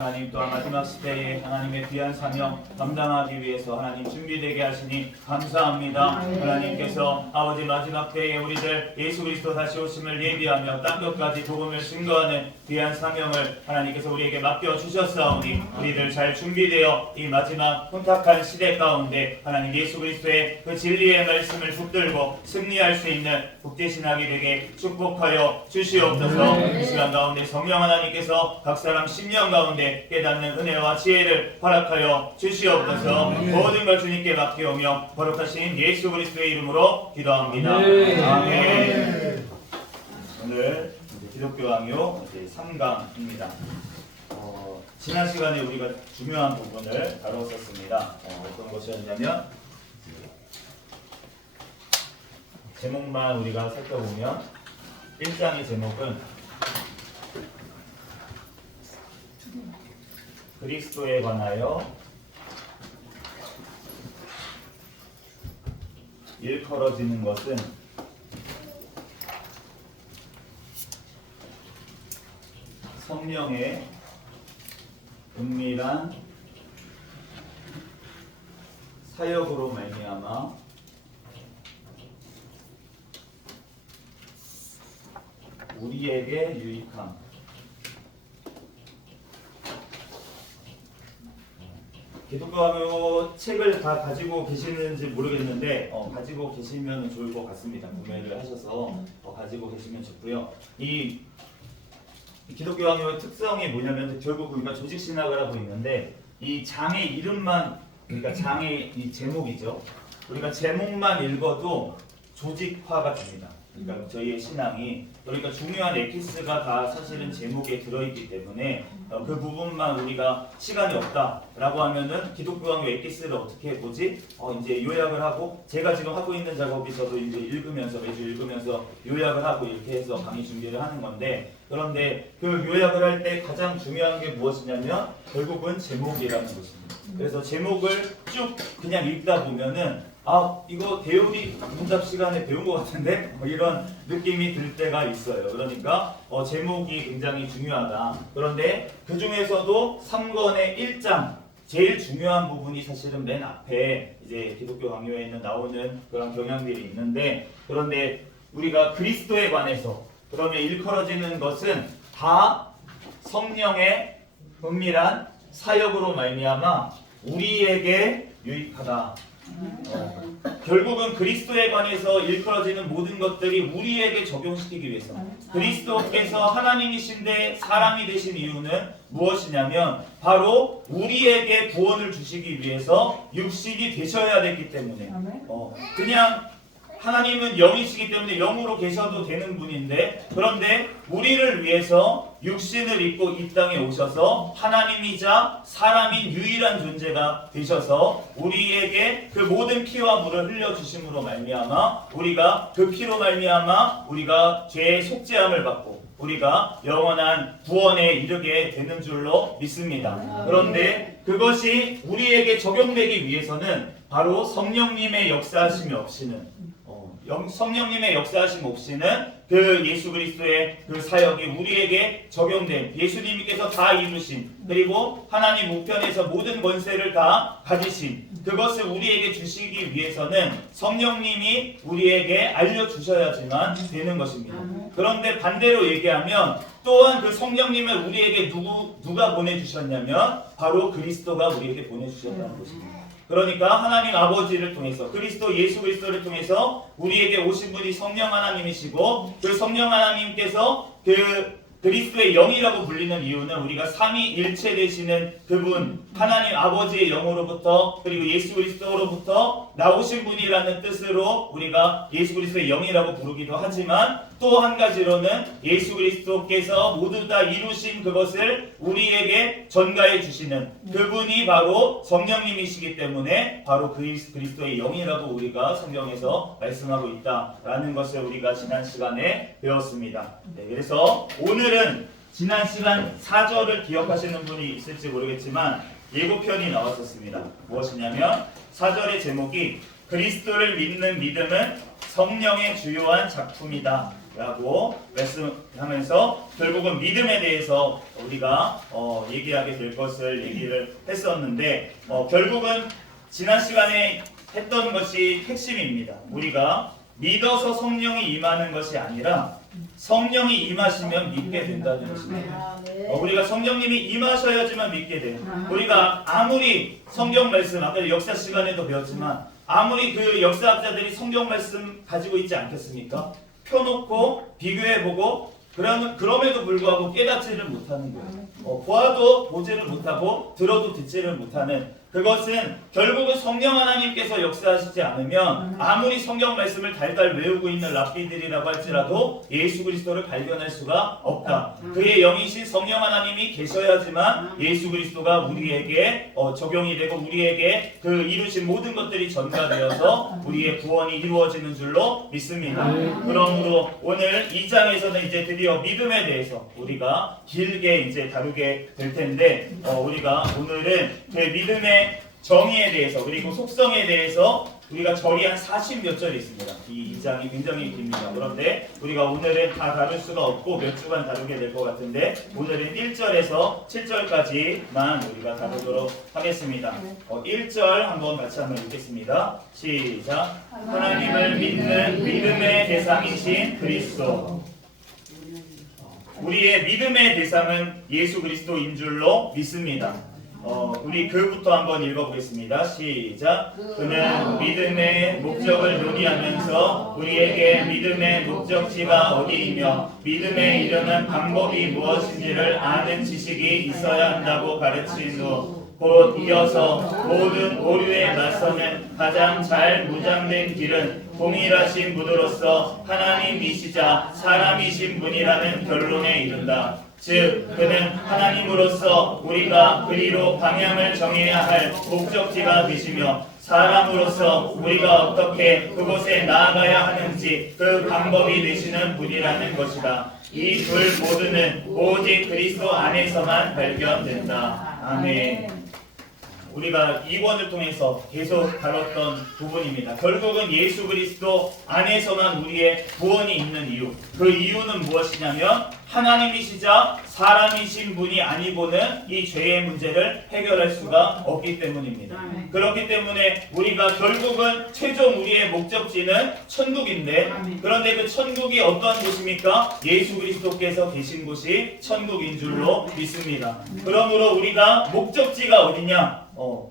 하나님 또한 마지막 시대에 하나님의 귀한 사명 감당하기 위해서 하나님 준비되게 하시니 감사합니다. 하나님께서 아버지 마지막 때에 우리들 예수 그리스도 다시 오심을 예비하며 땅 끝까지 복음을 증거하는 귀한 사명을 하나님께서 우리에게 맡겨주셨사오니 우리들 잘 준비되어 이 마지막 혼탁한 시대 가운데 하나님 예수 그리스도의 그 진리의 말씀을 붙들고 승리할 수 있는 복되신하게 되게 축복하여 주시옵소서. 이 시간 가운데 성령 하나님께서 각 사람 심령 가운데 깨닫는 은혜와 지혜를 허락하여 주시옵소서. 모든 걸 주님께 맡기오며 거룩하신 예수 그리스도의 이름으로 기도합니다. 아멘. 오늘 기독교 강요 3강입니다. 지난 시간에 우리가 중요한 부분을 다뤘었습니다. 어떤 것이었냐면 제목만 우리가 살펴보면 1장의 제목은 그리스도에 관하여 일컬어지는 것은 성령의 은밀한 사역으로 말미암아 우리에게 유익함. 기독교강요 책을 다 가지고 계시는지 모르겠는데 가지고 계시면 좋을 것 같습니다. 구매를 하셔서 가지고 계시면 좋고요. 이 기독교강요의 특성이 뭐냐면 결국 우리가 조직신학을 하고 있는데 이 장의 이름만, 그러니까 장의 이 제목이죠. 우리가 제목만 읽어도 조직화가 됩니다. 그러니까 저희의 신앙이, 그러니까 중요한 에피스가 다 사실은 제목에 들어있기 때문에 그 부분만 우리가 시간이 없다라고 하면은 기독교강요 에피스를 어떻게 보지? 이제 요약을 하고, 제가 지금 하고 있는 작업이 저도 이제 읽으면서 매주 읽으면서 요약을 하고 이렇게 해서 강의 준비를 하는 건데, 그런데 그 요약을 할 때 가장 중요한 게 무엇이냐면 결국은 제목이라는 것입니다. 그래서 제목을 쭉 그냥 읽다 보면은 이거 대우리 문답 시간에 배운 것 같은데? 이런 느낌이 들 때가 있어요. 그러니까 제목이 굉장히 중요하다. 그런데 그 중에서도 3권의 1장 제일 중요한 부분이 사실은 맨 앞에 이제 기독교 강요에는 나오는 그런 경향들이 있는데, 그런데 우리가 그리스도에 관해서 그러면 일컬어지는 것은 다 성령의 은밀한 사역으로 말미암아 우리에게 유익하다. 결국은 그리스도에 관해서 일컬어지는 모든 것들이 우리에게 적용시키기 위해서, 그리스도께서 하나님이신데 사람이 되신 이유는 무엇이냐면 바로 우리에게 구원을 주시기 위해서 육신이 되셔야 됐기 때문에, 그냥 하나님은 영이시기 때문에 영으로 계셔도 되는 분인데, 그런데 우리를 위해서 육신을 입고 이 땅에 오셔서 하나님이자 사람인 유일한 존재가 되셔서 우리에게 그 모든 피와 물을 흘려주심으로 말미암아 우리가 그 피로 말미암아 우리가 죄의 속죄함을 받고 우리가 영원한 구원에 이르게 되는 줄로 믿습니다. 그런데 그것이 우리에게 적용되기 위해서는 바로 성령님의 역사하심이 없이는, 성령님의 역사하심 없이는 그 예수 그리스도의 그 사역이 우리에게 적용된, 예수님께서 다 이루신, 그리고 하나님 우편에서 모든 권세를 다 가지신 그것을 우리에게 주시기 위해서는 성령님이 우리에게 알려주셔야지만 되는 것입니다. 그런데 반대로 얘기하면 또한 그 성령님을 우리에게 누가 보내주셨냐면 바로 그리스도가 우리에게 보내주셨다는 것입니다. 그러니까 하나님 아버지를 통해서 그리스도 예수 그리스도를 통해서 우리에게 오신 분이 성령 하나님이시고, 그 성령 하나님께서 그 그리스도의 영이라고 불리는 이유는 우리가 삼위일체 되시는 그분 하나님 아버지의 영으로부터 그리고 예수 그리스도로부터 나오신 분이라는 뜻으로 우리가 예수 그리스도의 영이라고 부르기도 하지만, 또 한 가지로는 예수 그리스도께서 모두 다 이루신 그것을 우리에게 전가해 주시는 그분이 바로 성령님이시기 때문에 바로 그리스도의 영이라고 우리가 성경에서 말씀하고 있다라는 것을 우리가 지난 시간에 배웠습니다. 그래서 오늘은 지난 시간 4절을 기억하시는 분이 있을지 모르겠지만 예고편이 나왔었습니다. 무엇이냐면 4절의 제목이 그리스도를 믿는 믿음은 성령의 주요한 작품이다 라고 말씀하면서 결국은 믿음에 대해서 우리가 얘기하게 될 것을 얘기를 했었는데 결국은 지난 시간에 했던 것이 핵심입니다. 우리가 믿어서 성령이 임하는 것이 아니라 성령이 임하시면 믿게 된다는 것입니다. 우리가 성령님이 임하셔야지만 믿게 돼요. 우리가 아무리 성경 말씀, 아까 역사 시간에도 배웠지만 아무리 그 역사학자들이 성경 말씀 가지고 있지 않겠습니까? 펴놓고 비교해보고 그럼에도 불구하고 깨닫지를 못하는 거예요. 보아도 보지를 못하고 들어도 듣지를 못하는, 그것은 결국은 성령 하나님께서 역사하시지 않으면 아무리 성경 말씀을 달달 외우고 있는 랍비들이라고 할지라도 예수 그리스도를 발견할 수가 없다. 그의 영이신 성령 하나님이 계셔야지만 예수 그리스도가 우리에게 적용이 되고 우리에게 그 이루신 모든 것들이 전가되어서 우리의 구원이 이루어지는 줄로 믿습니다. 그러므로 오늘 2장에서는 이제 드디어 믿음에 대해서 우리가 길게 이제 다루게 될 텐데 우리가 오늘은 그 믿음의 정의에 대해서 그리고 속성에 대해서 우리가 절이 한 40몇 절이 있습니다. 이 2장이 굉장히 깁니다. 그런데 우리가 오늘은 다 다룰 수가 없고 몇 주간 다루게 될 것 같은데 오늘은 1절에서 7절까지만 우리가 다루도록 하겠습니다. 1절 한번 같이 한번 읽겠습니다. 시작. 하나님을 믿는 믿음의 대상이신 그리스도. 우리의 믿음의 대상은 예수 그리스도인 줄로 믿습니다. 우리 그부터 한번 읽어보겠습니다. 시작. 그는 믿음의 목적을 논의하면서 우리에게 믿음의 목적지가 어디이며 믿음에 이르는 방법이 무엇인지를 아는 지식이 있어야 한다고 가르친 후 곧 이어서 모든 오류에 맞서는 가장 잘 무장된 길은 동일하신 분으로서 하나님이시자 사람이신 분이라는 결론에 이른다. 즉 그는 하나님으로서 우리가 그리로 방향을 정해야 할 목적지가 되시며 사람으로서 우리가 어떻게 그곳에 나아가야 하는지 그 방법이 되시는 분이라는 것이다. 이 둘 모두는 오직 그리스도 안에서만 발견된다. 아멘. 우리가 2권을 통해서 계속 다뤘던 부분입니다. 결국은 예수 그리스도 안에서만 우리의 구원이 있는 이유, 그 이유는 무엇이냐면 하나님이시자 사람이신 분이 아니고는 이 죄의 문제를 해결할 수가 없기 때문입니다. 그렇기 때문에 우리가 결국은 최종 우리의 목적지는 천국인데, 그런데 그 천국이 어떤 곳입니까? 예수 그리스도께서 계신 곳이 천국인 줄로 믿습니다. 그러므로 우리가 목적지가 어디냐?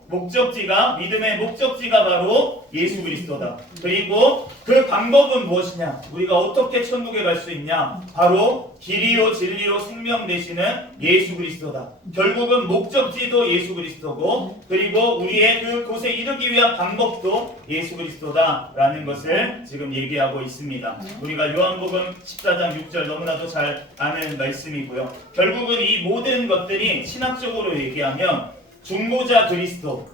목적지가, 믿음의 목적지가 바로 예수 그리스도다. 그리고 그 방법은 무엇이냐? 우리가 어떻게 천국에 갈 수 있냐? 바로 길이요 진리요 생명 되시는 예수 그리스도다. 결국은 목적지도 예수 그리스도고 그리고 우리의 그곳에 이르기 위한 방법도 예수 그리스도다라는 것을 지금 얘기하고 있습니다. 우리가 요한복음 14장 6절 너무나도 잘 아는 말씀이고요. 결국은 이 모든 것들이 신학적으로 얘기하면 중보자 그리스도,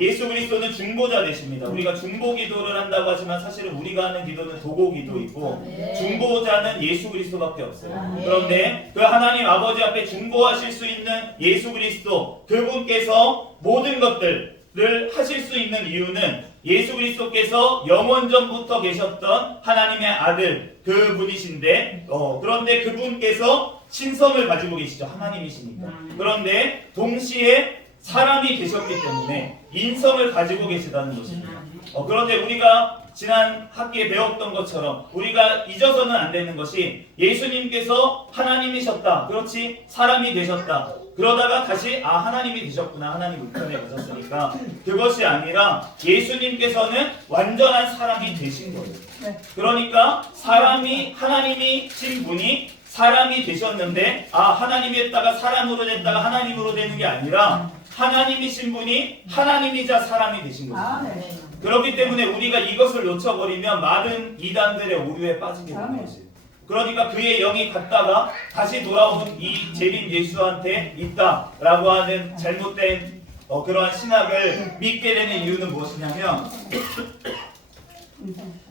예수 그리스도는 중보자 되십니다. 우리가 중보 기도를 한다고 하지만 사실은 우리가 하는 기도는 도고 기도이고 중보자는 예수 그리스도밖에 없어요. 그런데 그 하나님 아버지 앞에 중보하실 수 있는 예수 그리스도, 그분께서 모든 것들을 하실 수 있는 이유는 예수 그리스도께서 영원전부터 계셨던 하나님의 아들 그분이신데 그런데 그분께서 신성을 가지고 계시죠. 하나님이시니까. 그런데 동시에 사람이 계셨기 때문에 인성을 가지고 계시다는 것입니다. 그런데 우리가 지난 학기에 배웠던 것처럼 우리가 잊어서는 안 되는 것이 예수님께서 하나님이셨다. 그렇지 사람이 되셨다. 그러다가 다시 하나님이 되셨구나. 하나님 우편에 가셨으니까 그것이 아니라 예수님께서는 완전한 사람이 되신 거예요. 그러니까 사람이 하나님이신 분이 사람이 되셨는데 하나님이 했다가 사람으로 됐다가 하나님으로 되는 게 아니라 하나님이신 분이 하나님이자 사람이 되신 것입니다. 그렇기 때문에 우리가 이것을 놓쳐버리면 많은 이단들의 오류에 빠지게 되는 것이에요. 그러니까 그의 영이 갔다가 다시 돌아오는 이 재림 예수한테 있다라고 하는 잘못된 그러한 신학을 믿게 되는 이유는 무엇이냐면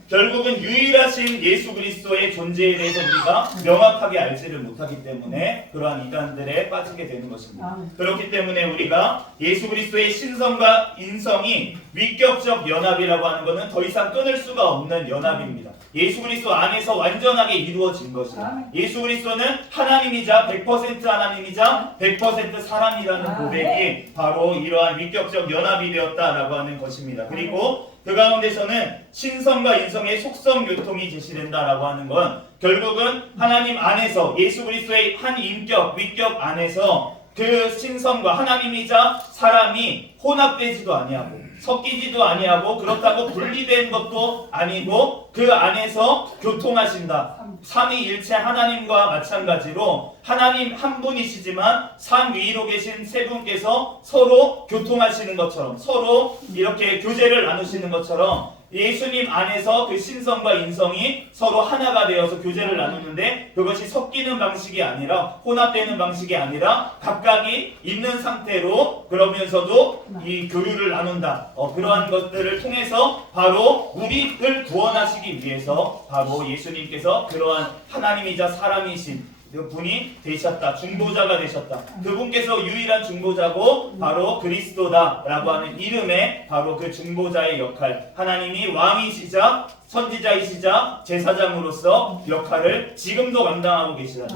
결국은 유일하신 예수 그리스도의 존재에 대해서 우리가 명확하게 알지를 못하기 때문에 그러한 이단들에 빠지게 되는 것입니다. 그렇기 때문에 우리가 예수 그리스도의 신성과 인성이 위격적 연합이라고 하는 것은 더 이상 끊을 수가 없는 연합입니다. 예수 그리스도 안에서 완전하게 이루어진 것이다. 예수 그리스도는 하나님이자 100% 하나님이자 100% 사람이라는 고백이 바로 이러한 위격적 연합이 되었다라고 하는 것입니다. 그리고 그 가운데서는 신성과 인성의 속성 교통이 제시된다라고 하는 건 결국은 하나님 안에서 예수 그리스도의 한 인격, 위격 안에서 그 신성과 하나님이자 사람이 혼합되지도 아니하고 섞이지도 아니하고 그렇다고 분리된 것도 아니고 그 안에서 교통하신다. 삼위일체 하나님과 마찬가지로 하나님 한 분이시지만 산 위로 계신 세 분께서 서로 교통하시는 것처럼 서로 이렇게 교제를 나누시는 것처럼 예수님 안에서 그 신성과 인성이 서로 하나가 되어서 교제를 나누는데 그것이 섞이는 방식이 아니라 혼합되는 방식이 아니라 각각이 있는 상태로 그러면서도 이 교류를 나눈다. 그러한 것들을 통해서 바로 우리를 구원하시기 위해서 바로 예수님께서 그러한 하나님이자 사람이신 그 분이 되셨다. 중보자가 되셨다. 그분께서 유일한 중보자고 바로 그리스도다라고 하는 이름에 바로 그 중보자의 역할, 하나님이 왕이시자 선지자이시자 제사장으로서 역할을 지금도 감당하고 계시다.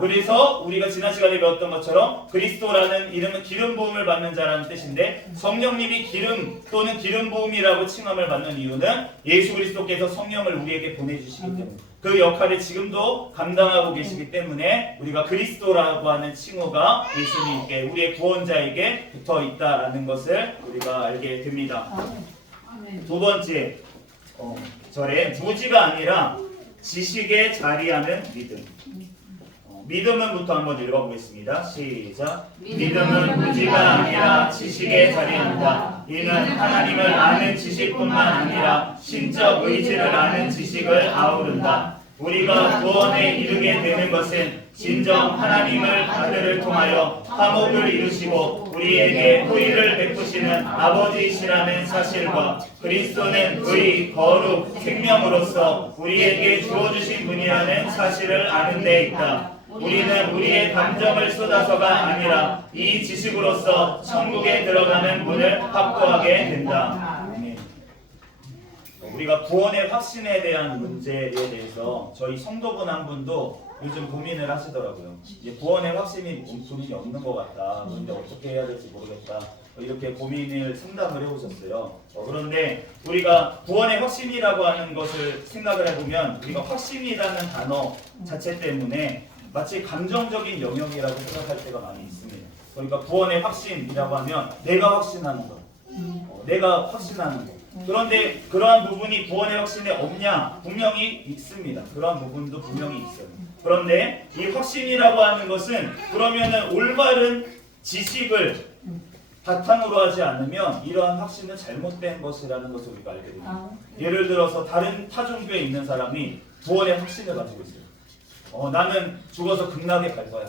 그래서 우리가 지난 시간에 배웠던 것처럼 그리스도라는 이름은 기름 부음을 받는 자라는 뜻인데 성령님이 기름 또는 기름 부음이라고 칭함을 받는 이유는 예수 그리스도께서 성령을 우리에게 보내주시기 때문에 그 역할을 지금도 감당하고 계시기 때문에 우리가 그리스도라고 하는 칭호가 예수님께 우리의 구원자에게 붙어 있다라는 것을 우리가 알게 됩니다. 두 번째 절에 무지가 아니라 지식에 자리하는 믿음. 믿음은부터 한번 읽어보겠습니다. 시작. 믿음은 무지가 아니라 지식에 자리한다. 이는 하나님을 아는 지식뿐만 아니라 신적 의지를 아는 지식을 아우른다. 우리가 구원에 이르게 되는 것은 진정 하나님을 아들을 통하여 화목을 이루시고 우리에게 후의를 베푸시는 아버지이시라는 사실과 그리스도는 의, 거룩, 생명으로서 우리에게 주어주신 분이라는 사실을 아는 데 있다. 우리는 우리의 감정을 쏟아서가 아니라 이 지식으로서 천국에 들어가는 문을 확보하게 된다. 우리가 구원의 확신에 대한 문제에 대해서 저희 성도분 한 분도 요즘 고민을 하시더라고요. 이제 구원의 확신이 본인이 없는 것 같다. 근데 어떻게 해야 될지 모르겠다. 이렇게 고민을 상담을 해오셨어요. 그런데 우리가 구원의 확신이라고 하는 것을 생각을 해보면 우리가 확신이라는 단어 자체 때문에 마치 감정적인 영역이라고 생각할 때가 많이 있습니다. 그러니까 구원의 확신이라고 하면 내가 확신하는 것, 내가 확신하는 것. 그런데 그러한 부분이 구원의 확신에 없냐? 분명히 있습니다. 그러한 부분도 분명히 있어요. 그런데 이 확신이라고 하는 것은 그러면은 올바른 지식을 바탕으로 하지 않으면 이러한 확신은 잘못된 것이라는 것을 우리가 알게 됩니다. 예를 들어서 다른 타종교에 있는 사람이 구원의 확신을 가지고 있어요. 나는 죽어서 극락에 갈 거야.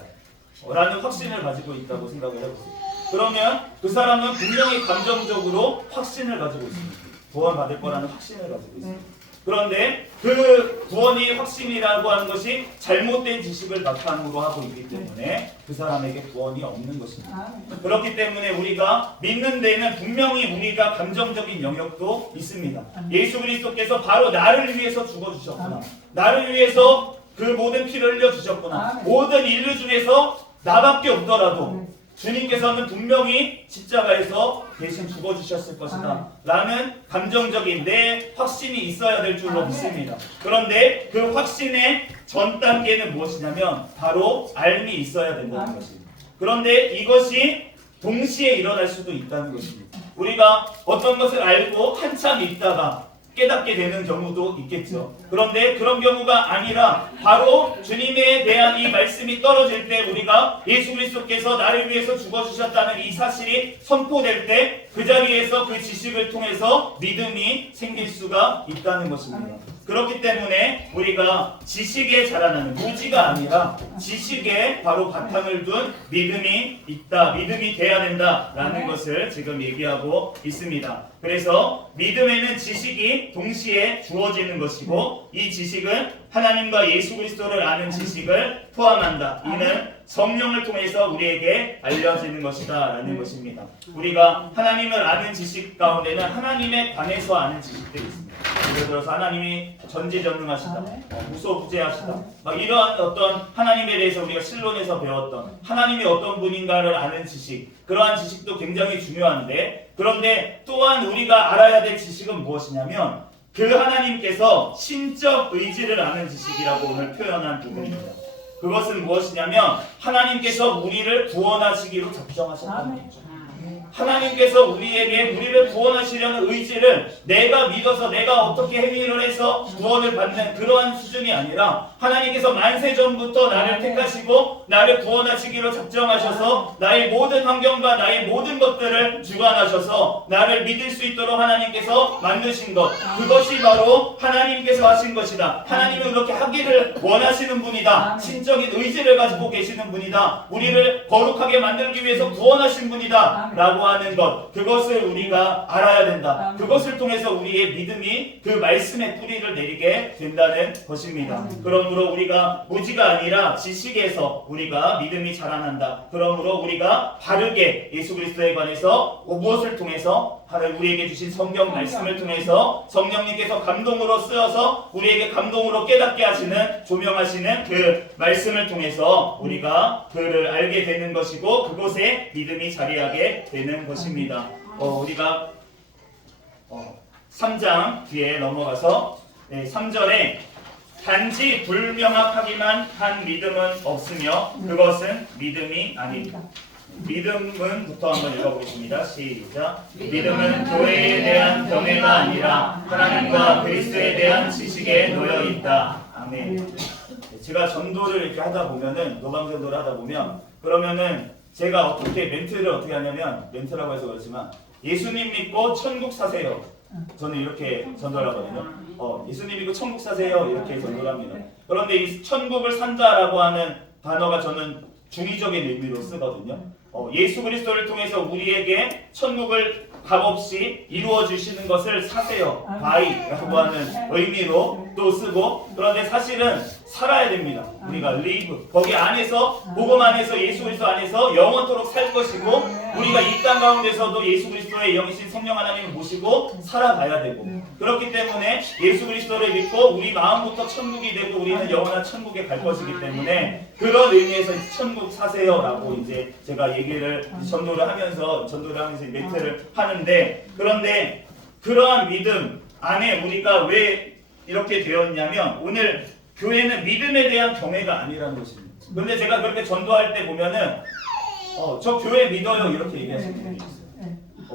라는 확신을 가지고 있다고 생각을 해보세요. 그러면 그 사람은 분명히 감정적으로 확신을 가지고 있습니다. 구원받을 거라는 확신을 가지고 있습니다. 그런데 그 구원이 확신이라고 하는 것이 잘못된 지식을 바탕으로 하고 있기 때문에 그 사람에게 구원이 없는 것입니다. 그렇기 때문에 우리가 믿는 데는 분명히 우리가 감정적인 영역도 있습니다. 예수 그리스도께서 바로 나를 위해서 죽어주셨구나. 나를 위해서 그 모든 피를 흘려주셨구나. 모든 인류 중에서 나밖에 없더라도 주님께서는 분명히 십자가에서 대신 죽어주셨을 것이다 라는 감정적인 내 확신이 있어야 될 줄로 믿습니다. 그런데 그 확신의 전 단계는 무엇이냐면 바로 알미 있어야 된다는 것입니다. 그런데 이것이 동시에 일어날 수도 있다는 것입니다. 우리가 어떤 것을 알고 한참 있다가 깨닫게 되는 경우도 있겠죠. 그런데 그런 경우가 아니라 바로 주님에 대한 이 말씀이 떨어질 때 우리가 예수 그리스도께서 나를 위해서 죽어주셨다는 이 사실이 선포될 때 그 자리에서 그 지식을 통해서 믿음이 생길 수가 있다는 것입니다. 그렇기 때문에 우리가 지식에 자라나는 무지가 아니라 지식에 바로 바탕을 둔 믿음이 있다, 믿음이 돼야 된다라는 것을 지금 얘기하고 있습니다. 그래서 믿음에는 지식이 동시에 주어지는 것이고 이 지식은 하나님과 예수 그리스도를 아는 지식을 포함한다. 이는 성령을 통해서 우리에게 알려지는 것이다 라는 것입니다. 우리가 하나님을 아는 지식 가운데는 하나님에 관해서 아는 지식들이 있습니다. 예를 들어서 하나님이 전지전능하시다, 무소부재하시다, 막 이러한 어떤 하나님에 대해서 우리가 신론에서 배웠던 하나님이 어떤 분인가를 아는 지식, 그러한 지식도 굉장히 중요한데, 그런데 또한 우리가 알아야 될 지식은 무엇이냐면 그 하나님께서 신적 의지를 아는 지식이라고 오늘 표현한 부분입니다. 그것은 무엇이냐면 하나님께서 우리를 구원하시기로 작정하셨다는 거죠. 하나님께서 우리를 구원하시려는 의지를 내가 믿어서 내가 어떻게 행위를 해서 구원을 받는 그러한 수준이 아니라 하나님께서 만세전부터 나를 택하시고 나를 구원하시기로 작정하셔서 나의 모든 환경과 나의 모든 것들을 주관하셔서 나를 믿을 수 있도록 하나님께서 만드신 것, 그것이 바로 하나님께서 하신 것이다. 하나님은 그렇게 하기를 원하시는 분이다. 신적인 의지를 가지고 계시는 분이다. 우리를 거룩하게 만들기 위해서 구원하신 분이다 라고 하는 것, 그것을 우리가 알아야 된다. 그것을 통해서 우리의 믿음이 그 말씀의 뿌리를 내리게 된다는 것입니다. 그러므로 우리가 무지가 아니라 지식에서 우리가 믿음이 자라난다. 그러므로 우리가 바르게 예수 그리스도에 관해서 무엇을 통해서 하나님 우리에게 주신 성경 말씀을 통해서 성령님께서 감동으로 쓰어서 우리에게 감동으로 깨닫게 하시는, 조명하시는 그 말씀을 통해서 우리가 그를 알게 되는 것이고 그곳에 믿음이 자리하게 되는 것입니다. 우리가 3장 뒤에 넘어가서 3절에 단지 불명확하기만 한 믿음은 없으며 그것은 믿음이 아니다. 믿음은부터 한번 읽어보겠습니다. 시작. 믿음은 교회에 대한 경외가 아니라 하나님과 그리스도에 대한 지식에 놓여 있다. 아멘. 제가 전도를 이렇게 하다 보면은, 노방전도를 하다 보면, 그러면은 제가 어떻게 멘트를 어떻게 하냐면, 멘트라고 해서 그렇지만 예수님 믿고 천국 사세요. 저는 이렇게 전도를 하거든요. 예수님 믿고 천국 사세요. 이렇게 전도를 합니다. 그런데 이 천국을 산다라고 하는 단어가 저는 중의적인 의미로 쓰거든요. 예수 그리스도를 통해서 우리에게 천국을 값없이 이루어 주시는 것을 사세요. 바이라고 하는 의미로 또 쓰고, 그런데 사실은 살아야 됩니다. 우리가 live, 거기 안에서, 복음 안에서, 예수 그리스도 안에서 영원토록 살 것이고, 우리가 이 땅 가운데서도 예수 그리스도의 영이신 성령 하나님을 모시고 살아가야 되고, 그렇기 때문에 예수 그리스도를 믿고 우리 마음부터 천국이 되고 우리는 영원한 천국에 갈 것이기 때문에 그런 의미에서 천국 사세요라고 이제 제가 얘기를 전도를 하면서 멘트를 하는데, 그런데 그러한 믿음 안에 우리가 왜 이렇게 되었냐면 오늘 교회는 믿음에 대한 경외가 아니라는 것입니다. 그런데 제가 그렇게 전도할 때 보면은 저 교회 믿어요 이렇게 얘기하시는 분이 있어요.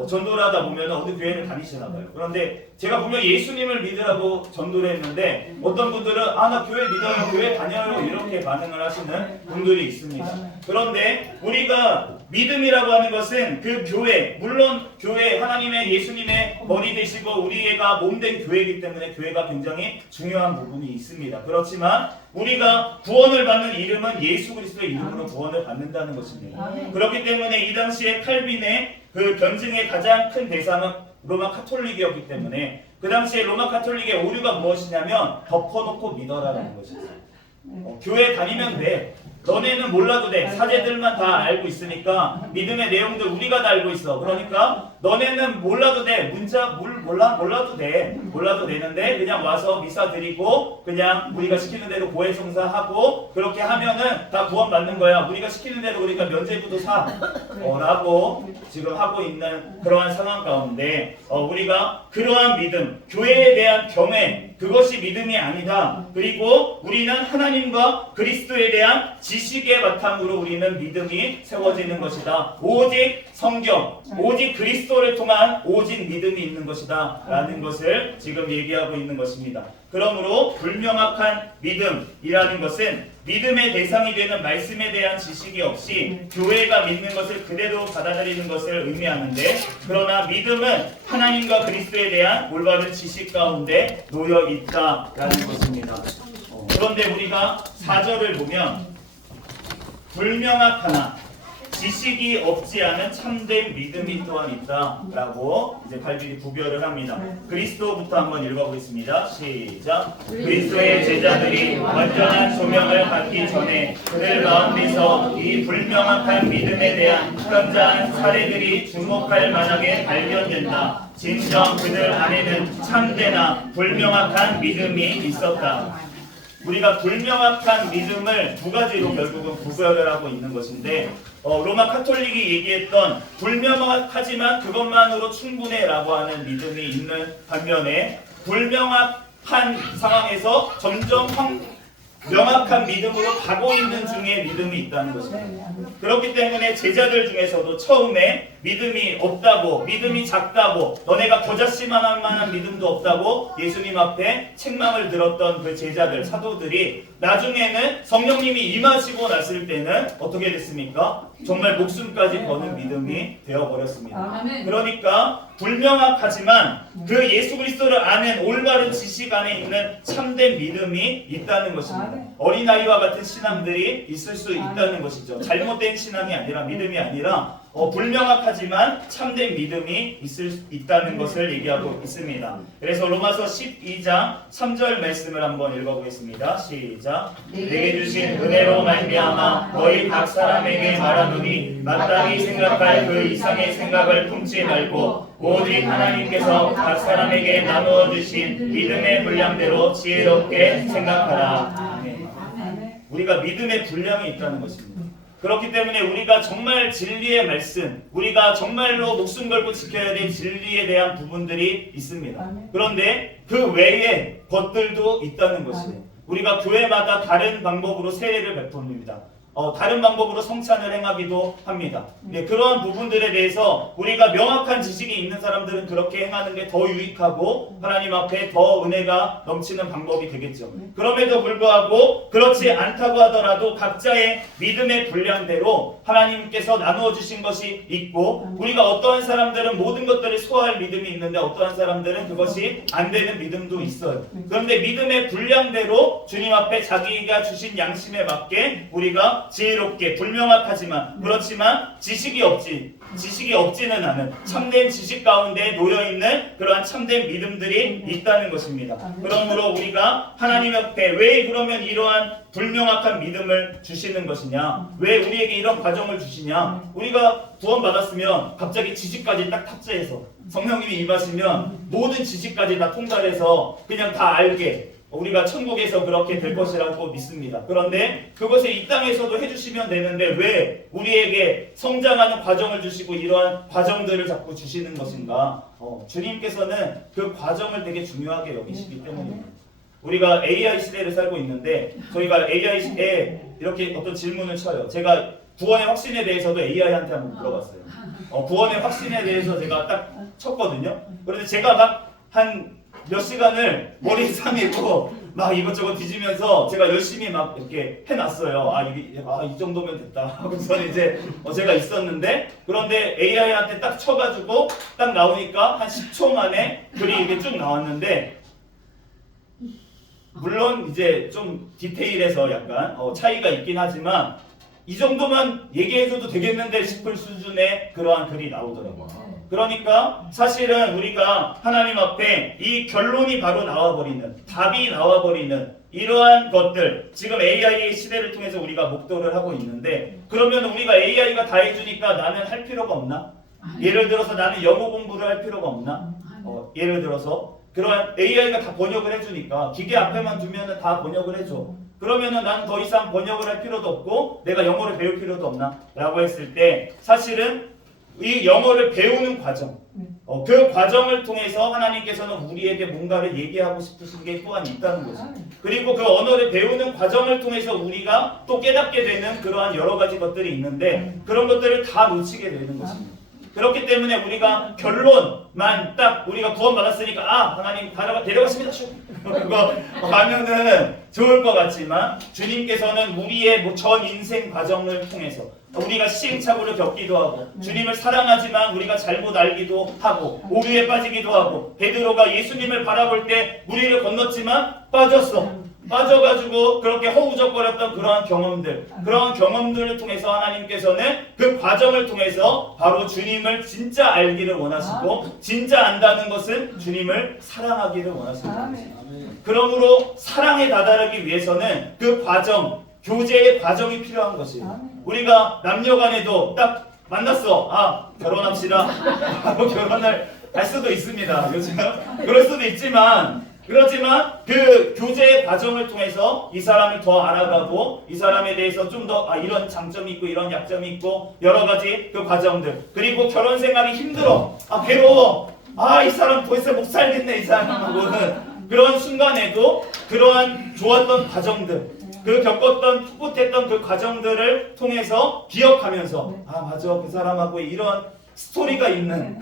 전도를 하다 보면 어느 교회를 다니시나 봐요. 그런데 제가 분명 예수님을 믿으라고 전도를 했는데 어떤 분들은 나 교회 믿어요, 교회 다녀요 이렇게 반응을 하시는 분들이 있습니다. 그런데 우리가 믿음이라고 하는 것은 그 교회, 물론 교회 하나님의 예수님의 머리 되시고 우리가 몸된 교회이기 때문에 교회가 굉장히 중요한 부분이 있습니다. 그렇지만 우리가 구원을 받는 이름은 예수 그리스도의 이름으로 구원을 받는다는 것입니다. 그렇기 때문에 이 당시에 칼빈의 그 변증의 가장 큰 대상은 로마 카톨릭이었기 때문에 그 당시에 로마 카톨릭의 오류가 무엇이냐면 덮어놓고 믿어라라는 것이었어요. 교회 다니면 돼. 너네는 몰라도 돼. 사제들만 다 알고 있으니까 믿음의 내용들 우리가 다 알고 있어. 그러니까 너네는 몰라도 돼. 몰라도 돼. 몰라도 되는데 그냥 와서 미사 드리고 그냥 우리가 시키는 대로 고해성사하고 그렇게 하면은 다 구원받는 거야. 우리가 시키는 대로 우리가 면죄부도 사. 라고 지금 하고 있는 그러한 상황 가운데 우리가 그러한 믿음, 교회에 대한 경외, 그것이 믿음이 아니다. 그리고 우리는 하나님과 그리스도에 대한 지식의 바탕으로 우리는 믿음이 세워지는 것이다. 오직 성경, 오직 그리스도를 통한 오직 믿음이 있는 것이다 라는 것을 지금 얘기하고 있는 것입니다. 그러므로 불명확한 믿음이라는 것은 믿음의 대상이 되는 말씀에 대한 지식이 없이 교회가 믿는 것을 그대로 받아들이는 것을 의미하는데, 그러나 믿음은 하나님과 그리스도에 대한 올바른 지식 가운데 놓여 있다라는 것입니다. 그런데 우리가 4절을 보면 불명확하나 지식이 없지 않은 참된 믿음이 또한 있다라고 이제 발디디 구별을 합니다. 그리스도부터 한번 읽어보겠습니다. 시작. 그리스도의 제자들이 완전한 소명을 받기 전에 그들 가운데서 이 불명확한 믿음에 대한 현저한 사례들이 주목할 만하게 발견된다. 진정 그들 안에는 참되나 불명확한 믿음이 있었다. 우리가 불명확한 믿음을 두 가지로 결국은 구별을 하고 있는 것인데 로마 카톨릭이 얘기했던 불명확하지만 그것만으로 충분해라고 하는 믿음이 있는 반면에 불명확한 상황에서 점점 명확한 믿음으로 가고 있는 중에 믿음이 있다는 것입니다. 그렇기 때문에 제자들 중에서도 처음에 믿음이 없다고, 믿음이 작다고, 너네가 겨자씨만한 만한 믿음도 없다고 예수님 앞에 책망을 들었던 그 제자들, 사도들이 나중에는 성령님이 임하시고 났을 때는 어떻게 됐습니까? 정말 목숨까지 거는 믿음이 되어버렸습니다. 그러니까 불명확하지만 그 예수 그리스도를 아는 올바른 지식 안에 있는 참된 믿음이 있다는 것입니다. 어린아이와 같은 신앙들이 있을 수 있다는 것이죠. 잘못된 신앙이 아니라 믿음이 아니라 불명확하지만 참된 믿음이 있다는 것을 얘기하고 있습니다. 그래서 로마서 12장 3절 말씀을 한번 읽어보겠습니다. 시작. 내게 주신 은혜로 말미암아 너희 각 사람에게 말하노니 마땅히 생각할 그 이상의 생각을 품지 말고 오직 하나님께서 각 사람에게 나누어 주신 믿음의 분량대로 지혜롭게 생각하라. 우리가 믿음의 분량이 있다는 것입니다. 그렇기 때문에 우리가 정말 진리의 말씀, 우리가 정말로 목숨 걸고 지켜야 될 진리에 대한 부분들이 있습니다. 그런데 그 외에 것들도 있다는 것이에요. 우리가 교회마다 다른 방법으로 세례를 베풉니다. 다른 방법으로 성찬을 행하기도 합니다. 네, 그러한 부분들에 대해서 우리가 명확한 지식이 있는 사람들은 그렇게 행하는 게 더 유익하고 하나님 앞에 더 은혜가 넘치는 방법이 되겠죠. 그럼에도 불구하고 그렇지 않다고 하더라도 각자의 믿음의 분량대로 하나님께서 나누어 주신 것이 있고 우리가 어떠한 사람들은 모든 것들을 소화할 믿음이 있는데 어떠한 사람들은 그것이 안 되는 믿음도 있어요. 그런데 믿음의 분량대로 주님 앞에 자기가 주신 양심에 맞게 우리가 지혜롭게 불명확하지만 그렇지만 지식이 없지는 않은 참된 지식 가운데 놓여있는 그러한 참된 믿음들이 있다는 것입니다. 그러므로 우리가 하나님 앞에 왜 그러면 이러한 불명확한 믿음을 주시는 것이냐, 왜 우리에게 이런 과정을 주시냐, 우리가 구원받았으면 갑자기 지식까지 딱 탑재해서 성령님이 임하시면 모든 지식까지 다 통달해서 그냥 다 알게 우리가 천국에서 그렇게 될 것이라고 믿습니다. 그런데 그것을 이 땅에서도 해주시면 되는데 왜 우리에게 성장하는 과정을 주시고 이러한 과정들을 자꾸 주시는 것인가? 주님께서는 그 과정을 되게 중요하게 여기시기 때문입니다. 우리가 AI 시대를 살고 있는데 저희가 AI 시대에 이렇게 어떤 질문을 쳐요. 제가 구원의 확신에 대해서도 AI한테 한번 물어봤어요. 구원의 확신에 대해서 제가 딱 쳤거든요. 그런데 제가 막 한 몇 시간을 머리 삼이고 막 이것저것 뒤지면서 제가 열심히 막 이렇게 해놨어요. 이 정도면 됐다 하고서 이제 제가 있었는데 그런데 AI한테 딱 쳐가지고 딱 나오니까 한 10초 만에 글이 이게 쭉 나왔는데 물론 이제 좀 디테일에서 약간 차이가 있긴 하지만 이 정도만 얘기해줘도 되겠는데 싶을 수준의 그러한 글이 나오더라고요. 그러니까 사실은 우리가 하나님 앞에 이 결론이 바로 나와버리는, 답이 나와버리는 이러한 것들, 지금 AI 시대를 통해서 우리가 목도를 하고 있는데 그러면 우리가 AI가 다 해주니까 나는 할 필요가 없나? 예를 들어서 나는 영어 공부를 할 필요가 없나? 예를 들어서 그러한 AI가 다 번역을 해주니까 기계 앞에만 두면은 다 번역을 해줘. 그러면은 난 더 이상 번역을 할 필요도 없고 내가 영어를 배울 필요도 없나? 라고 했을 때 사실은 이 영어를 배우는 과정, 그 과정을 통해서 하나님께서는 우리에게 뭔가를 얘기하고 싶으신 게 또한 있다는 거죠. 그리고 그 언어를 배우는 과정을 통해서 우리가 또 깨닫게 되는 그러한 여러 가지 것들이 있는데 그런 것들을 다 놓치게 되는 것입니다. 그렇기 때문에 우리가 결론만 딱 우리가 구원받았으니까 하나님 데려갔습니다. 그거 하면은 좋을 것 같지만 주님께서는 우리의 전 인생 과정을 통해서 우리가 시행착오를 겪기도 하고 주님을 사랑하지만 우리가 잘못 알기도 하고 오류에 빠지기도 하고 베드로가 예수님을 바라볼 때 무리를 건넜지만 빠졌어. 빠져가지고 그렇게 허우적거렸던 그러한 경험들, 그러한 경험들을 통해서 하나님께서는 그 과정을 통해서 바로 주님을 진짜 알기를 원하시고, 진짜 안다는 것은 주님을 사랑하기를 원하십니다. 그러므로 사랑에 다다르기 위해서는 그 과정, 교제의 과정이 필요한 것이에요. 우리가 남녀간에도 딱 만났어. 아, 결혼합시다. 하고 결혼을 할 수도 있습니다. 요즘 그럴 수도 있지만, 그렇지만 그 교제의 과정을 통해서 이 사람을 더 알아가고, 이 사람에 대해서 좀 더 이런 장점이 있고 이런 약점이 있고 여러 가지 그 과정들, 그리고 결혼 생활이 힘들어, 괴로워, 이 사람 더 이상 못 살겠네 이 사람하고는, 그런 순간에도 그러한 좋았던 과정들, 그 겪었던 풋풋했던 그 과정들을 통해서 기억하면서 맞아, 그 사람하고 이런 스토리가 있는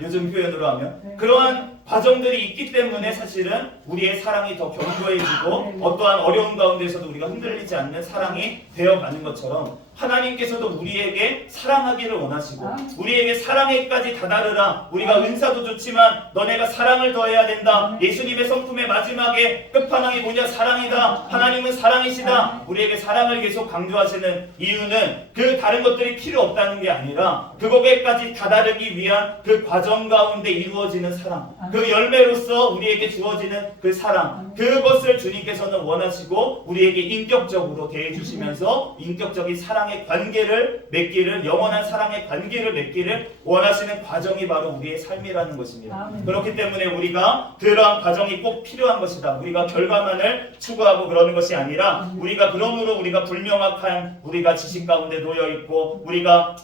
요즘 표현으로 하면 그러한 과정들이 있기 때문에 사실은 우리의 사랑이 더 견고해지고 어떠한 어려운 가운데서도 우리가 흔들리지 않는 사랑이 되어가는 것처럼, 하나님께서도 우리에게 사랑하기를 원하시고 우리에게 사랑에까지 다다르라. 우리가 은사도 좋지만 너네가 사랑을 더해야 된다. 예수님의 성품의 마지막에 끝판왕이 뭐냐? 사랑이다. 하나님은 사랑이시다. 우리에게 사랑을 계속 강조하시는 이유는 그 다른 것들이 필요 없다는 게 아니라 그거에까지 다다르기 위한 그 과정 가운데 이루어지는 사랑, 그 열매로서 우리에게 주어지는 그 사랑, 그것을 주님께서는 원하시고 우리에게 인격적으로 대해주시면서 인격적인 사랑의 관계를 맺기를, 영원한 사랑의 관계를 맺기를 원하시는 과정이 바로 우리의 삶이라는 것입니다. 그렇기 때문에 우리가 그러한 과정이 꼭 필요한 것이다. 우리가 결과만을 추구하고 그러는 것이 아니라, 우리가 그러므로 우리가 불명확한, 우리가 지식 가운데 놓여 있고 우리가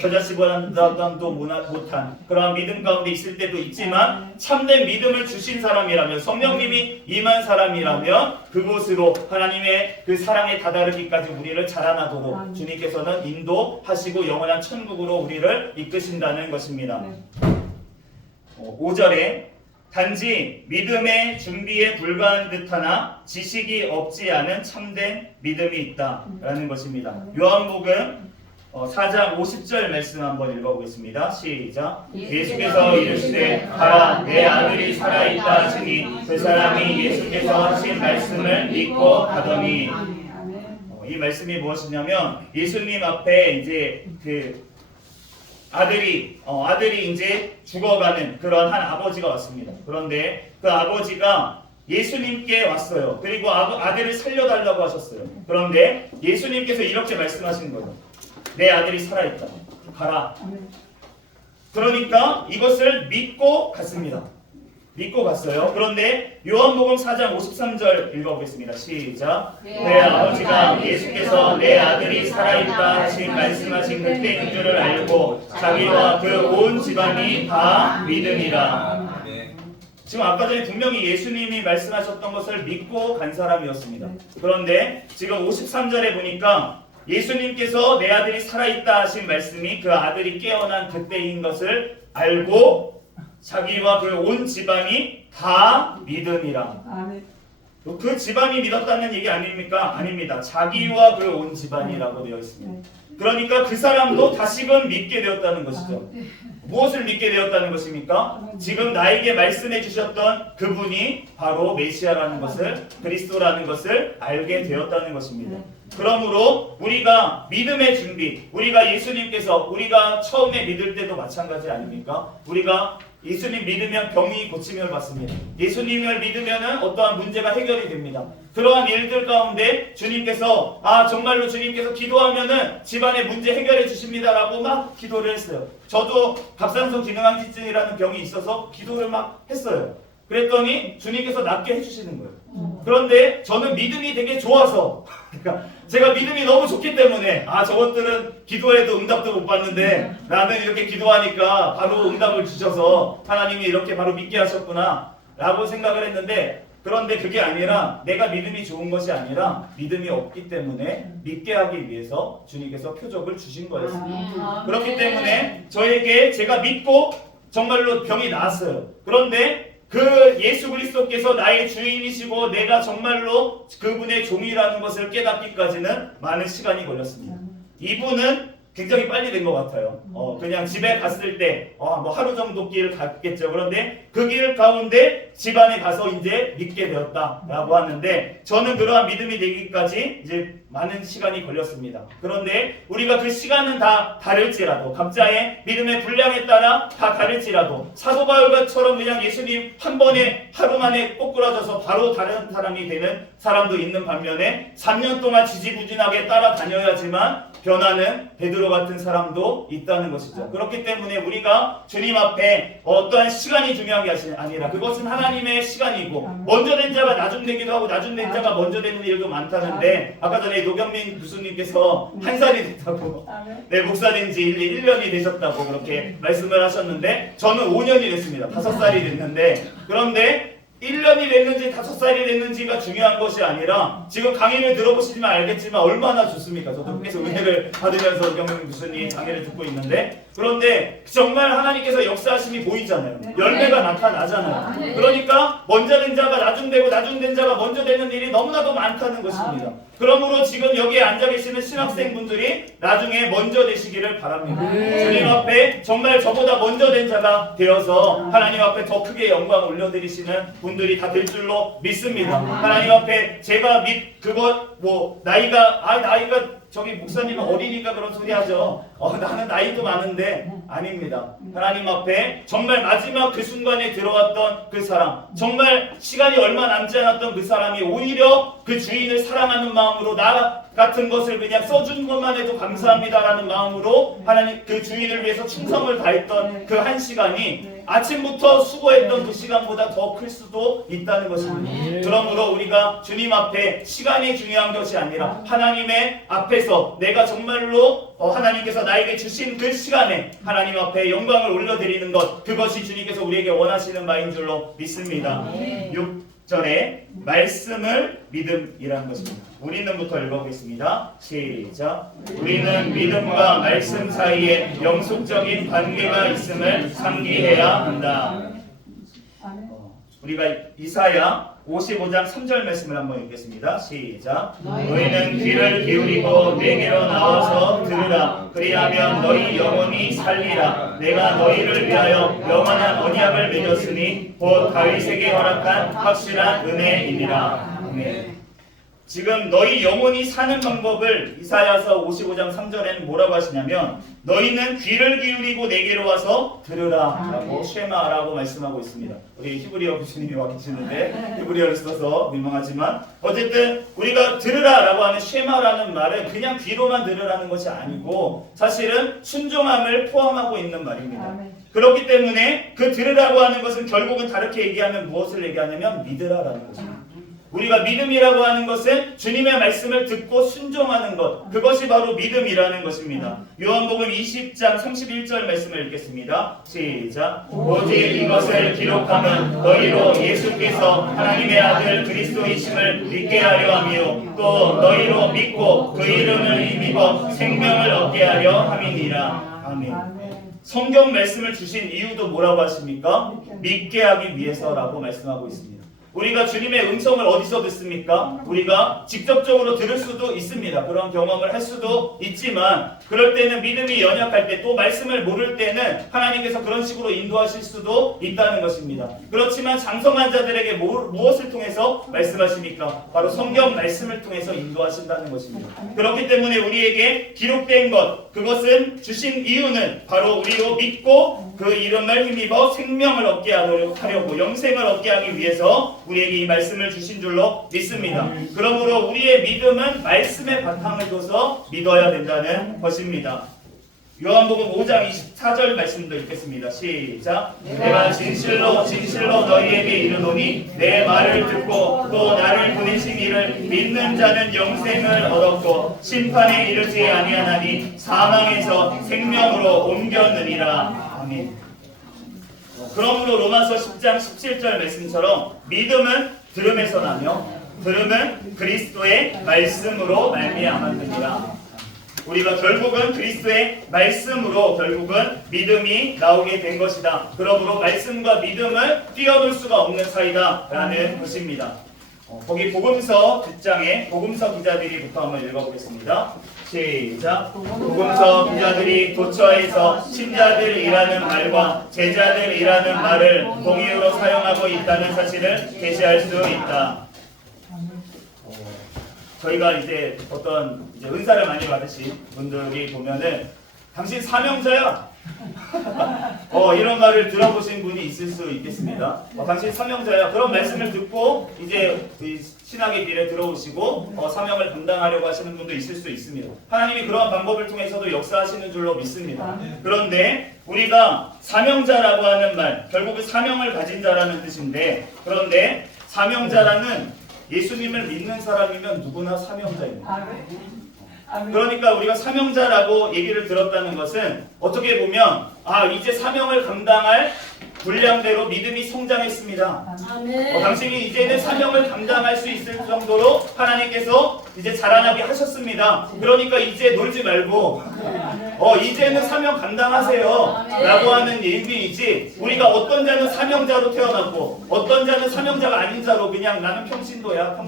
겨자씨보다도 못한 그러한 믿음 가운데 있을 때도 있지만, 참된 믿음을 주신 사람이라면, 성령님이 임한 사람이라면 그곳으로 하나님의 그 사랑에 다다르기까지 우리를 자라나도록 주님께서는 인도하시고 영원한 천국으로 우리를 이끄신다는 것입니다. 5절에 단지 믿음의 준비에 불과한 듯하나 지식이 없지 않은 참된 믿음이 있다라는 것입니다. 요한복음 4장 50절 말씀 한번 읽어보겠습니다. 시작. 예수께서 이르시되 가라, 내 아들이 살아있다 하시니 그 사람이 예수께서 하신 말씀을 믿고 가더니, 이 말씀이 무엇이냐면, 예수님 앞에 이제 그 아들이 이제 죽어가는 그런 한 아버지가 왔습니다. 그런데 그 아버지가 예수님께 왔어요. 그리고 아들을 살려달라고 하셨어요. 그런데 예수님께서 이렇게 말씀하신 거예요. 내 아들이 살아있다. 가라. 그러니까 이것을 믿고 갔습니다. 믿고 갔어요. 그런데 요한복음 4장 53절 읽어보겠습니다. 시작. 내 아버지가 예수께서 내 아들이 살아있다 하신 말씀하신 그때인 줄을 알고 자기와 그 온 집안이 다 믿으니라. 지금 아까 전에 분명히 예수님이 말씀하셨던 것을 믿고 간 사람이었습니다. 그런데 지금 53절에 보니까 예수님께서 내 아들이 살아있다 하신 말씀이 그 아들이 깨어난 그때인 것을 알고 자기와 그 온 집안이 다 믿음이라. 그 집안이 믿었다는 얘기 아닙니까? 아닙니다. 자기와 그 온 집안이라고 되어 있습니다. 그러니까 그 사람도 다시금 믿게 되었다는 것이죠. 무엇을 믿게 되었다는 것입니까? 지금 나에게 말씀해 주셨던 그분이 바로 메시아라는 것을, 그리스도라는 것을 알게 되었다는 것입니다. 그러므로 우리가 믿음의 준비, 우리가 예수님께서, 우리가 처음에 믿을 때도 마찬가지 아닙니까? 우리가 예수님 믿으면 병이 고침을 받습니다. 예수님을 믿으면 어떠한 문제가 해결이 됩니다. 그러한 일들 가운데 주님께서 정말로 주님께서 기도하면은 집안의 문제 해결해 주십니다라고 막 기도를 했어요. 저도 갑상선 기능항진증이라는 병이 있어서 기도를 막 했어요. 그랬더니 주님께서 낫게 해주시는 거예요. 그런데 저는 믿음이 되게 좋아서, 그러니까 제가 믿음이 너무 좋기 때문에 저것들은 기도해도 응답도 못 받는데 나는 이렇게 기도하니까 바로 응답을 주셔서 하나님이 이렇게 바로 믿게 하셨구나 라고 생각을 했는데, 그런데 그게 아니라 내가 믿음이 좋은 것이 아니라 믿음이 없기 때문에 믿게 하기 위해서 주님께서 표적을 주신 거였습니다. 그렇기 때문에 저에게, 제가 믿고 정말로 병이 나았어요. 그런데 그 예수 그리스도께서 나의 주인이시고 내가 정말로 그분의 종이라는 것을 깨닫기까지는 많은 시간이 걸렸습니다. 이분은 굉장히 빨리 된 것 같아요. 그냥 집에 갔을 때, 뭐 하루 정도 길 갔겠죠. 그런데 그 길 가운데 집안에 가서 이제 믿게 되었다라고 하는데, 저는 그러한 믿음이 되기까지 이제 많은 시간이 걸렸습니다. 그런데 우리가 그 시간은 다 다를지라도, 각자의 믿음의 분량에 따라 다 다를지라도, 사도 바울처럼 그냥 예수님 한 번에 하루 만에 꼬꾸라져서 바로 다른 사람이 되는 사람도 있는 반면에 3년 동안 지지부진하게 따라다녀야지만 변화는 베드로 같은 사람도 있다는 것이죠. 그렇기 때문에 우리가 주님 앞에 어떠한 시간이 중요한 게 아니라 그것은 하나님의 시간이고, 먼저 된 자가 나중 되기도 하고 나중 된 자가 먼저 되는 일도 많다는데, 아까 전에 노경민 교수님께서 한 살이 됐다고, 네, 목사 된 지 1년이 되셨다고 그렇게 말씀을 하셨는데, 저는 5년이 됐습니다. 5살이 됐는데, 그런데 1년이 됐는지 5살이 됐는지가 중요한 것이 아니라, 지금 강의를 들어보시면 알겠지만 얼마나 좋습니까? 저도 계속 은혜를 받으면서 경영 교수님 강의를 듣고 있는데, 그런데 정말 하나님께서 역사하심이 보이잖아요. 열매가 나타나잖아요. 그러니까 먼저 된 자가 나중 되고 나중 된 자가 먼저 되는 일이 너무나도 많다는 것입니다. 그러므로 지금 여기에 앉아 계시는 신학생분들이 나중에 먼저 되시기를 바랍니다. 주님 앞에 정말 저보다 먼저 된 자가 되어서 하나님 앞에 더 크게 영광 올려드리시는 분들이 다 될 줄로 믿습니다. 하나님 앞에 제가 나이가 저기 목사님은 어리니까 그런 소리 하죠. 나는 나이도 많은데, 아닙니다. 하나님 앞에 정말 마지막 그 순간에 들어왔던 그 사람, 정말 시간이 얼마 남지 않았던 그 사람이 오히려 그 주인을 사랑하는 마음으로 나 같은 것을 그냥 써준 것만 해도 감사합니다라는 마음으로 하나님 그 주인을 위해서 충성을 다했던 그 한 시간이 아침부터 수고했던 그 시간보다 더 클 수도 있다는 것입니다. 그러므로 우리가 주님 앞에 시간이 중요한 것이 아니라 하나님의 앞에서 내가 정말로 하나님께서 나에게 주신 그 시간에 하나님 앞에 영광을 올려드리는 것, 그것이 주님께서 우리에게 원하시는 바인 줄로 믿습니다. 6절에 말씀을 믿음이라는 것입니다. 우리는부터 읽어보겠습니다. 시작. 우리는 믿음과 말씀 사이에 영속적인 관계가 있음을 상기해야 한다. 우리가 이사야 55장 3절 말씀을 한번 읽겠습니다. 시작. 너희는 귀를 기울이고 내게로 나와서 들으라. 그리하면 너희 영혼이 살리라. 내가 너희를 위하여 영원한 언약을 맺었으니 곧 다윗에게 허락한 확실한 은혜이니라. 아멘. 지금 너희 영혼이 사는 방법을 이사야서 55장 3절에는 뭐라고 하시냐면, 너희는 귀를 기울이고 내게로 와서 들으라 라고 쉐마라고 말씀하고 있습니다. 우리 히브리어 교수님이 와 계시는데 히브리어를 써서 민망하지만, 어쨌든 우리가 들으라 라고 하는 쉐마라는 말은 그냥 귀로만 들으라는 것이 아니고 사실은 순종함을 포함하고 있는 말입니다. 그렇기 때문에 그 들으라고 하는 것은 결국은 다르게 얘기하면 무엇을 얘기하냐면 믿으라라는 것입니다. 우리가 믿음이라고 하는 것은 주님의 말씀을 듣고 순종하는 것, 그것이 바로 믿음이라는 것입니다. 요한복음 20장 31절 말씀을 읽겠습니다. 시작. 오직 이것을 기록하면 너희로 예수께서 하나님의 아들 그리스도이심을 믿게 하려 함이요 또 너희로 믿고 그 이름을 힘입어 생명을 얻게 하려 함이니라. 아멘. 성경 말씀을 주신 이유도 뭐라고 하십니까? 믿게 하기 위해서라고 말씀하고 있습니다. 우리가 주님의 음성을 어디서 듣습니까? 우리가 직접적으로 들을 수도 있습니다. 그런 경험을 할 수도 있지만, 그럴 때는 믿음이 연약할 때, 또 말씀을 모를 때는 하나님께서 그런 식으로 인도하실 수도 있다는 것입니다. 그렇지만 장성한 자들에게 무엇을 통해서 말씀하십니까? 바로 성경 말씀을 통해서 인도하신다는 것입니다. 그렇기 때문에 우리에게 기록된 것, 그것은 주신 이유는 바로 우리로 믿고 그 이름을 힘입어 생명을 얻게 하려고, 영생을 얻게 하기 위해서 우리에게 이 말씀을 주신 줄로 믿습니다. 그러므로 우리의 믿음은 말씀의 바탕을 둬서 믿어야 된다는 것입니다. 요한복음 5장 24절 말씀도 읽겠습니다. 시작. 내가 진실로 진실로 너희에게 이르노니 내 말을 듣고 또 나를 보내신 이를 믿는 자는 영생을 얻었고 심판에 이르지 아니하나니 사망에서 생명으로 옮겼느니라. 아멘. 그러므로 로마서 10장 17절 말씀처럼 믿음은 들음에서 나며 들음은 그리스도의 말씀으로 말미암았느니라. 우리가 결국은 그리스도의 말씀으로 결국은 믿음이 나오게 된 것이다. 그러므로 말씀과 믿음을 뛰어놀 수가 없는 사이다 라는 것입니다. 거기 복음서 뒷장에 복음서 기자들이부터 한번 읽어보겠습니다. 시작. 복음서 기자들이 도처에서 신자들이라는 말과 제자들이라는 말을 동의어로 사용하고 있다는 사실을 게시할 수 있다. 저희가 이제 어떤 은사를 많이 받으신 분들이 보면은 당신 사명자야. 이런 말을 들어보신 분이 있을 수 있겠습니다. 당신 사명자야. 그런 말씀을 듣고 이제 신학의 길에 들어오시고 사명을 감당하려고 하시는 분도 있을 수 있습니다. 하나님이 그러한 방법을 통해서도 역사하시는 줄로 믿습니다. 그런데 우리가 사명자라고 하는 말, 결국은 사명을 가진 자라는 뜻인데, 그런데 사명자라는 예수님을 믿는 사람이면 누구나 사명자입니다. 그러니까 우리가 사명자라고 얘기를 들었다는 것은 어떻게 보면 이제 사명을 감당할 분량대로 믿음이 성장했습니다. 당신이 이제는 사명을 감당할 수 있을 정도로 하나님께서 이제 자라나게 하셨습니다. 그러니까 이제 놀지 말고 이제는 사명 감당하세요 라고 하는 의미이지, 우리가 어떤 자는 사명자로 태어났고 어떤 자는 사명자가 아닌 자로 그냥 나는 평신도야.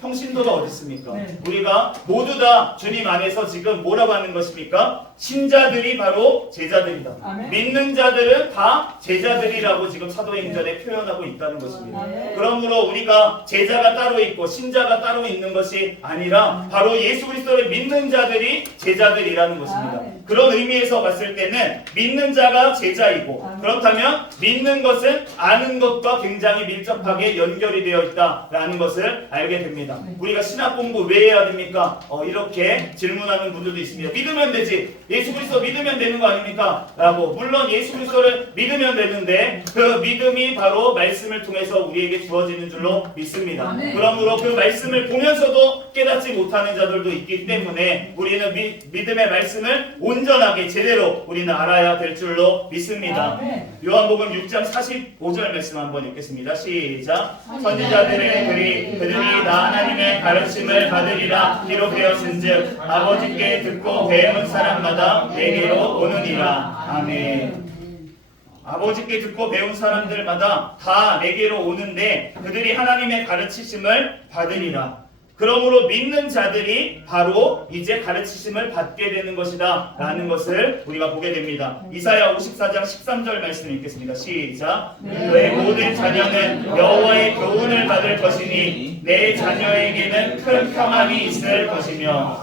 평신도가 어디 있습니까? 우리가 모두 다 주님 안에서 지금 뭐라고 하는 것입니까? 신자들이 바로 제자들이다. 믿는 자들은 다 제자들이라고 지금 사도행전에 표현하고 있다는 것입니다. 그러므로 우리가 제자가 따로 있고 신자가 따로 있는 것이 아니라 바로 예수 그리스도를 믿는 자들이 제자들이라는 것입니다. 그런 의미에서 봤을 때는 믿는 자가 제자이고, 그렇다면 믿는 것은 아는 것과 굉장히 밀접하게 연결이 되어 있다라는 것을 알게 됩니다. 우리가 신학 공부 왜 해야 됩니까? 이렇게 질문하는 분들도 있습니다. 믿으면 되지. 예수 그리스도 믿으면 되는 거 아닙니까? 라고. 물론 예수 그리스도를 믿으면 되는데 그 믿음이 바로 말씀을 통해서 우리에게 주어지는 줄로 믿습니다. 그러므로 그 말씀을 보면서도 깨닫지 못하는 자들도 있기 때문에 우리는 믿음의 말씀을 온전하게 제대로 우리는 알아야 될 줄로 믿습니다. 요한복음 6장 45절 말씀 한번 읽겠습니다. 시작. 선지자들의 그들이 나 하나님의 가르침을 받으리라 기록되었은즉 아버지께 듣고 배운 사람마다 내게로 오느니라. 아멘. 아버지께 듣고 배운 사람들마다 다 내게로 오는데 그들이 하나님의 가르치심을 받으리라. 그러므로 믿는 자들이 바로 이제 가르치심을 받게 되는 것이다 라는 것을 우리가 보게 됩니다. 이사야 54장 13절 말씀 읽겠습니다. 시작. 너의 모든 자녀는 여호와의 교훈을 받을 것이니 내 자녀에게는 큰 평안이 있을 것이며.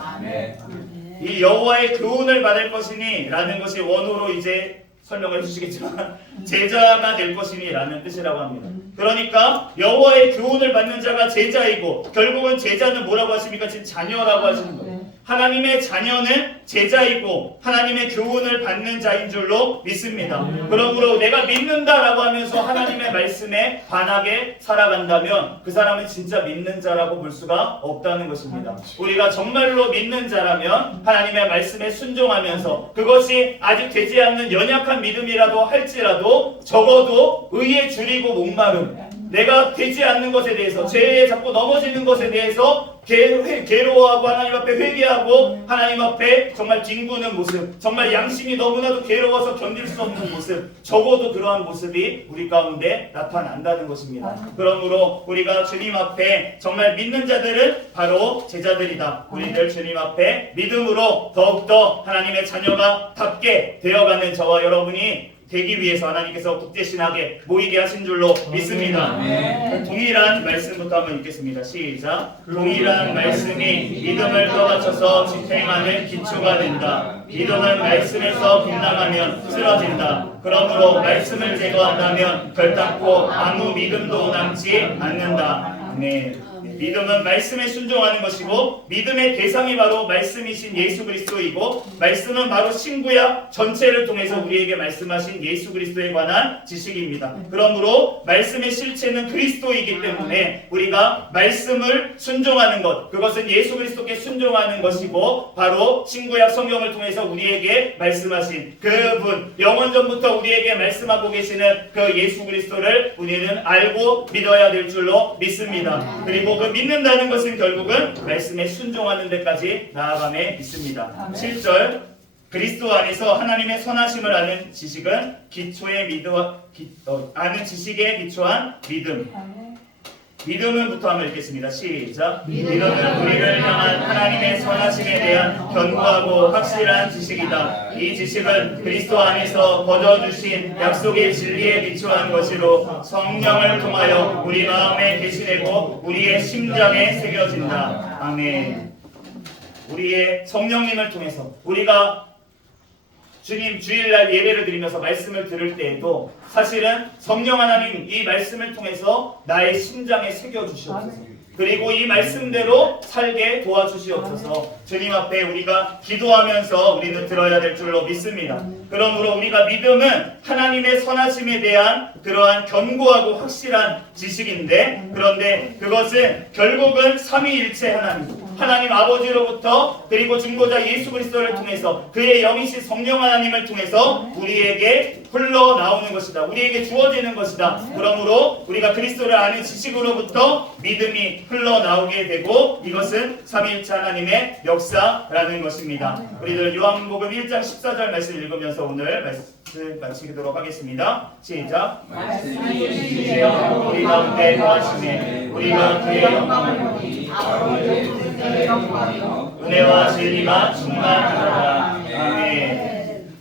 이 여호와의 교훈을 받을 것이니 라는 것이 원어로 이제 설명을 해주시겠지만 제자가 될 것이니 라는 뜻이라고 합니다. 그러니까 여호와의 교훈을 받는 자가 제자이고, 결국은 제자는 뭐라고 하십니까? 지금 자녀라고 하시는 거예요. 하나님의 자녀는 제자이고 하나님의 교훈을 받는 자인 줄로 믿습니다. 그러므로 내가 믿는다라고 하면서 하나님의 말씀에 반하게 살아간다면 그 사람은 진짜 믿는 자라고 볼 수가 없다는 것입니다. 우리가 정말로 믿는 자라면 하나님의 말씀에 순종하면서 그것이 아직 되지 않는 연약한 믿음이라도 할지라도 적어도 의에 줄이고 목마름, 내가 되지 않는 것에 대해서, 죄에 자꾸 넘어지는 것에 대해서 괴로워하고 하나님 앞에 회개하고 하나님 앞에 정말 뒹구는 모습, 정말 양심이 너무나도 괴로워서 견딜 수 없는 모습, 적어도 그러한 모습이 우리 가운데 나타난다는 것입니다. 그러므로 우리가 주님 앞에 정말 믿는 자들은 바로 제자들이다. 우리들 주님 앞에 믿음으로 더욱더 하나님의 자녀가 답게 되어가는 저와 여러분이 되기 위해서 하나님께서 국제신학에 모이게 하신 줄로 믿습니다. 동일한 말씀부터 한번 읽겠습니다. 시작. 동일한 말씀이 믿음을 떠받쳐서 지탱하는 기초가 된다. 믿음은 말씀에서 빗나가면 쓰러진다. 그러므로 말씀을 제거한다면 결단코 아무 믿음도 남지 않는다. 아멘. 믿음은 말씀에 순종하는 것이고 믿음의 대상이 바로 말씀이신 예수 그리스도이고 말씀은 바로 신구약 전체를 통해서 우리에게 말씀하신 예수 그리스도에 관한 지식입니다. 그러므로 말씀의 실체는 그리스도이기 때문에 우리가 말씀을 순종하는 것, 그것은 예수 그리스도께 순종하는 것이고 바로 신구약 성경을 통해서 우리에게 말씀하신 그분, 영원전부터 우리에게 말씀하고 계시는 그 예수 그리스도를 우리는 알고 믿어야 될 줄로 믿습니다. 그리고 그 믿는다는 것은 결국은 말씀에 순종하는 데까지 나아감에 있습니다. 7절 그리스도 안에서 하나님의 선하심을 아는 지식은 기초의 아는 지식에 기초한 믿음. 믿음은부터 한번 읽겠습니다. 시작. 믿음은 우리를 향한 하나님의 선하심에 대한 견고하고 확실한 지식이다. 이 지식은 그리스도 안에서 거저주신 약속의 진리에 비추한 것이로 성령을 통하여 우리 마음에 계시되고 우리의 심장에 새겨진다. 아멘. 우리의 성령님을 통해서 우리가 주님 주일날 예배를 드리면서 말씀을 들을 때에도 사실은 성령 하나님 이 말씀을 통해서 나의 심장에 새겨주시옵소서. 그리고 이 말씀대로 살게 도와주시옵소서. 주님 앞에 우리가 기도하면서 우리는 들어야 될 줄로 믿습니다. 그러므로 우리가 믿음은 하나님의 선하심에 대한 그러한 견고하고 확실한 지식인데, 그런데 그것은 결국은 삼위일체 하나님 아버지로부터 그리고 중보자 예수 그리스도를 통해서 그의 영이신 성령 하나님을 통해서 우리에게 흘러나오는 것이다. 우리에게 주어지는 것이다. 그러므로 우리가 그리스도를 아는 지식으로부터 믿음이 흘러나오게 되고 이것은 삼위일체 하나님의 역사라는 것입니다. 우리들 요한복음 1장 14절 말씀 읽으면서 오늘 말씀 마치도록 하겠습니다. 시작. 말씀이 주시여 우리 가운데 거하시네 우리가 그의 영광을 보니 아버지의 뜻의 영광이요 은혜와 진리가 충만하다. 아멘.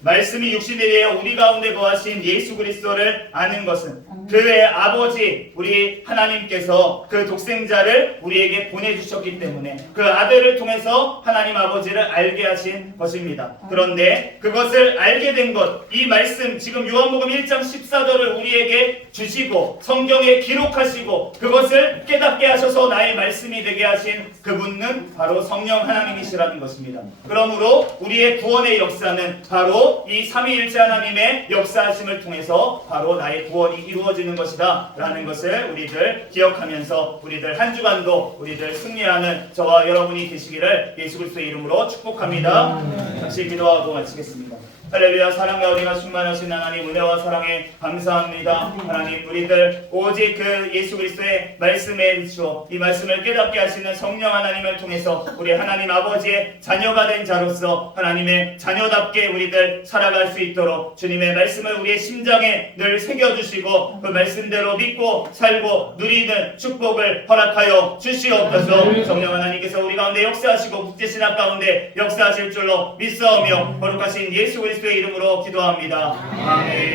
말씀이 육신에 대해 우리 가운데 거하신 예수 그리스도를 아는 것은 그의 아버지 우리 하나님께서 그 독생자를 우리에게 보내주셨기 때문에 그 아들을 통해서 하나님 아버지를 알게 하신 것입니다. 그런데 그것을 알게 된 것, 이 말씀 지금 요한복음 1장 14절을 우리에게 주시고 성경에 기록하시고 그것을 깨닫게 하셔서 나의 말씀이 되게 하신 그분은 바로 성령 하나님이시라는 것입니다. 그러므로 우리의 구원의 역사는 바로 이 삼위일체 하나님의 역사하심을 통해서 바로 나의 구원이 이루어지는 것이다 라는 것을 우리들 기억하면서 우리들 한 주간도 우리들 승리하는 저와 여러분이 되시기를 예수 그리스도의 이름으로 축복합니다. 같이 기도하고 마치겠습니다. 할렐루야. 사랑과 은혜가 충만하신 하나님 은혜와 사랑에 감사합니다. 하나님 우리들 오직 그 예수 그리스도의 말씀에 비추어 이 말씀을 깨닫게 하시는 성령 하나님을 통해서 우리 하나님 아버지의 자녀가 된 자로서 하나님의 자녀답게 우리들 살아갈 수 있도록 주님의 말씀을 우리의 심장에 늘 새겨주시고 그 말씀대로 믿고 살고 누리는 축복을 허락하여 주시옵소서. 성령 하나님께서 우리 가운데 역사하시고 국제신학 가운데 역사하실 줄로 믿사오며 거룩하신 예수 그리스도의 이름으로 기도합니다. 아멘.